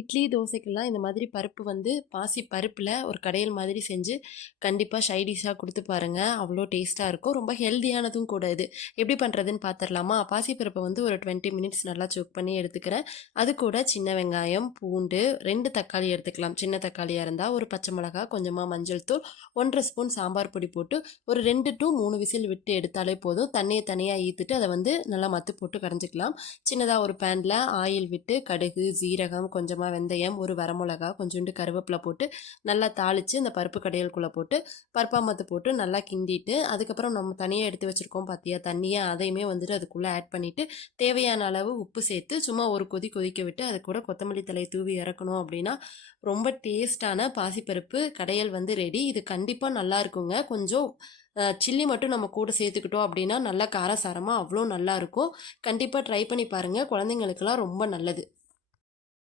இட்லி, தோசைக்கெல்லாம் இந்த மாதிரி பருப்பு வந்து பாசி பருப்பில் ஒரு கடையல் மாதிரி செஞ்சு கண்டிப்பாக சைடிஷாக கொடுத்து பாருங்கள். அவ்வளோ டேஸ்ட்டாக இருக்கும். ரொம்ப ஹெல்தியானதும் கூட இது. எப்படி பண்ணுறதுன்னு பார்த்துடலாமா? பாசிப்பருப்பை வந்து ஒரு 20 மினிட்ஸ் நல்லா சுக் பண்ணி எடுத்துக்கிறேன். அது கூட சின்ன வெங்காயம், பூண்டு, 2 தக்காளி எடுத்துக்கலாம். சின்ன தக்காளியாக இருந்தால் ஒரு பச்சை மிளகா, கொஞ்சமாக மஞ்சள் தூள், 1 ஸ்பூன் சாம்பார் பொடி போட்டு ஒரு 2 to 3 விசில் விட்டு எடுத்தாலே போதும். தண்ணியை தனியாக ஈத்துட்டு அதை வந்து நல்லா மத்து போட்டு கரைஞ்சிக்கலாம். சின்னதாக ஒரு பேனில் ஆயில் விட்டு கடுகு, ஜீரகம், கொஞ்சமாக வெந்தயம், ஒரு வரமிளகா, கொஞ்சோண்டு கருவேப்பிலை போட்டு நல்லா தாளித்து இந்த பருப்பு கடையலுக்குள்ளே போட்டு பருப்பாமத்து போட்டு நல்லா கிண்டிட்டு, அதுக்கப்புறம் நம்ம தனியாக எடுத்து வச்சுருக்கோம் பார்த்தியா தண்ணியை, அதையுமே வந்துட்டு அதுக்குள்ளே ஆட் பண்ணிவிட்டு தேவையான அளவு உப்பு சேர்த்து சும்மா ஒரு கொதிக்க விட்டு அது கூட கொத்தமல்லி தலையை தூவி இறக்கணும். அப்படின்னா ரொம்ப டேஸ்டான பாசிப்பருப்பு கடையல் வந்து ரெடி. இது கண்டிப்பாக நல்லா இருக்குங்க. கொஞ்சம் சில்லி மட்டும் நம்ம கூட சேர்த்துக்கிட்டோம் அப்படின்னா நல்லா காரசாரமாக அவ்வளோ நல்லாயிருக்கும். கண்டிப்பாக ட்ரை பண்ணி பாருங்கள். குழந்தைங்களுக்கெல்லாம் ரொம்ப நல்லது.